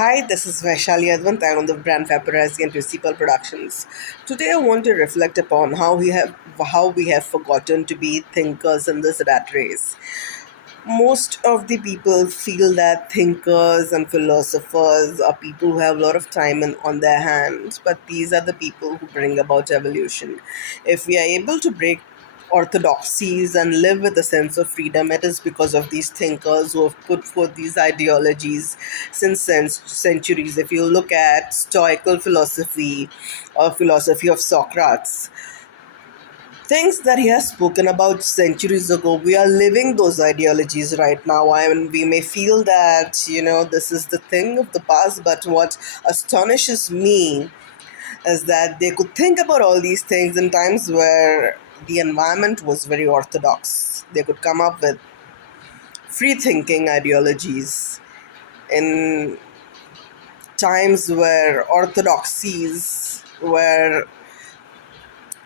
Hi, this is Vaishali Adwant. I'm on the brand paparazzi and Principal Productions. Today, I want to reflect upon how we have forgotten to be thinkers in this rat race. Most of the people feel that thinkers and philosophers are people who have a lot of time on their hands, but these are the people who bring about evolution. If we are able to break orthodoxies and live with a sense of freedom, it is because of these thinkers who have put forth these ideologies since centuries. If you look at Stoical philosophy or philosophy of Socrates, things that he has spoken about centuries ago, we are living those ideologies right now. I mean, we may feel that, this is the thing of the past, but what astonishes me is that they could think about all these things in times where the environment was very orthodox. They could come up with free thinking ideologies in times where orthodoxies, where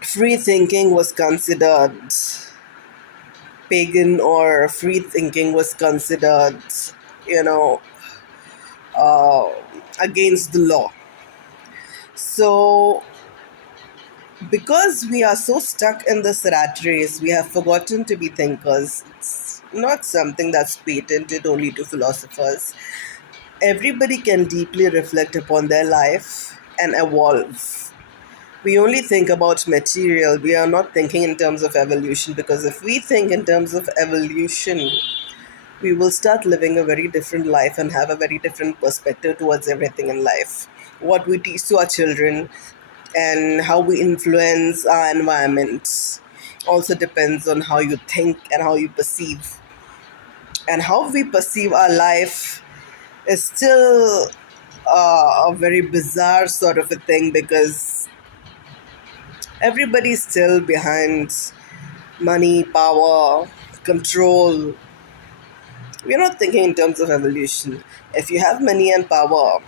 free thinking was considered pagan or free thinking was considered, you know, uh, against the law. So, because we are so stuck in this rat race, we have forgotten to be thinkers. It's not something that's patented only to philosophers. Everybody can deeply reflect upon their life and evolve. We only think about material, we are not thinking in terms of evolution, because if we think in terms of evolution, we will start living a very different life and have a very different perspective towards everything in life. What we teach to our children and how we influence our environments also depends on how you think and how you perceive. And how we perceive our life is still a very bizarre sort of a thing, because everybody's still behind money, power, control. We're not thinking in terms of evolution. If you have money and power,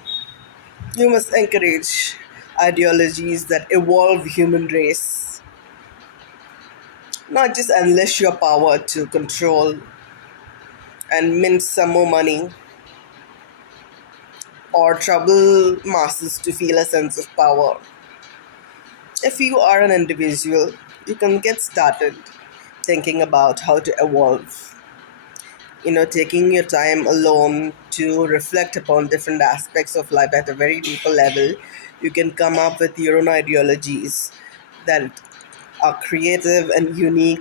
you must encourage ideologies that evolve human race, not just unleash your power to control and mint some more money or trouble masses to feel a sense of power. If you are an individual, you can get started thinking about how to evolve. Taking your time alone to reflect upon different aspects of life at a very deeper level, you can come up with your own ideologies that are creative and unique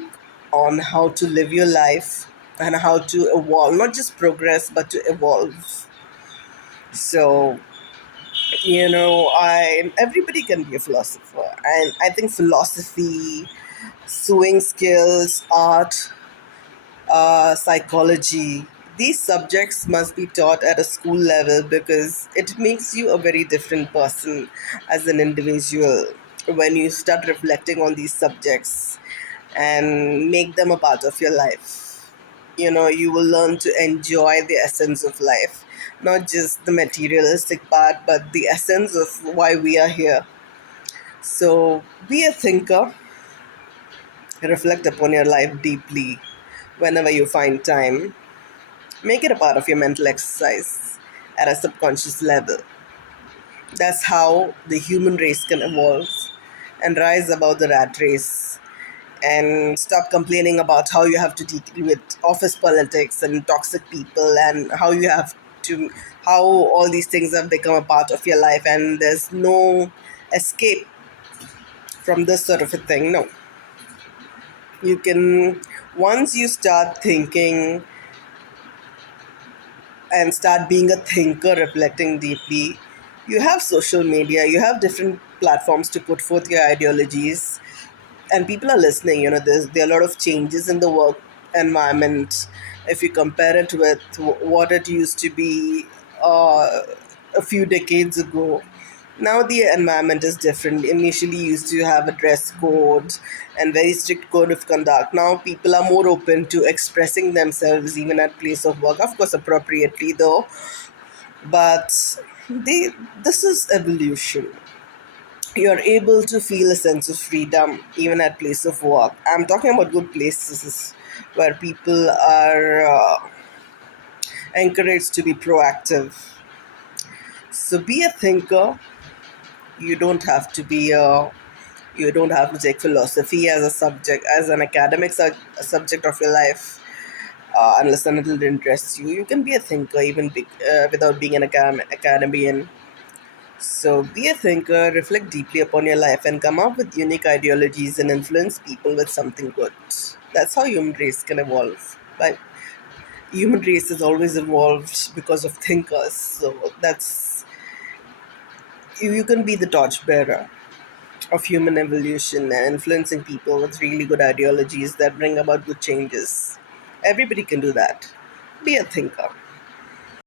on how to live your life and how to evolve, not just progress, but to evolve. So, I everybody can be a philosopher, and I think philosophy, sewing skills, art, psychology, these subjects must be taught at a school level, because it makes you a very different person as an individual when you start reflecting on these subjects and make them a part of your life. You will learn to enjoy the essence of life, not just the materialistic part, but the essence of why we are here. So be a thinker, reflect upon your life deeply whenever you find time. Make it a part of your mental exercise at a subconscious level. That's how the human race can evolve and rise above the rat race, and stop complaining about how you have to deal with office politics and toxic people, and how all these things have become a part of your life and there's no escape from this sort of a thing. No. You can, once you start thinking and start being a thinker, reflecting deeply, you have social media, you have different platforms to put forth your ideologies, and people are listening. There are a lot of changes in the work environment. If you compare it with what it used to be a few decades ago, now the environment is different. Initially, you used to have a dress code and very strict code of conduct. Now people are more open to expressing themselves even at place of work, of course appropriately though. But they this is evolution. You're able to feel a sense of freedom even at place of work. I'm talking about good places where people are encouraged to be proactive. So be a thinker. You don't have to be a you don't have to take philosophy as a subject, as an academic subject of your life, unless and until it interests you. You can be a thinker even without being an academian. So be a thinker, reflect deeply upon your life, and come up with unique ideologies and influence people with something good. That's how human race can evolve. But human race has always evolved because of thinkers. So you can be the torchbearer of human evolution and influencing people with really good ideologies that bring about good changes. Everybody can do that. Be a thinker.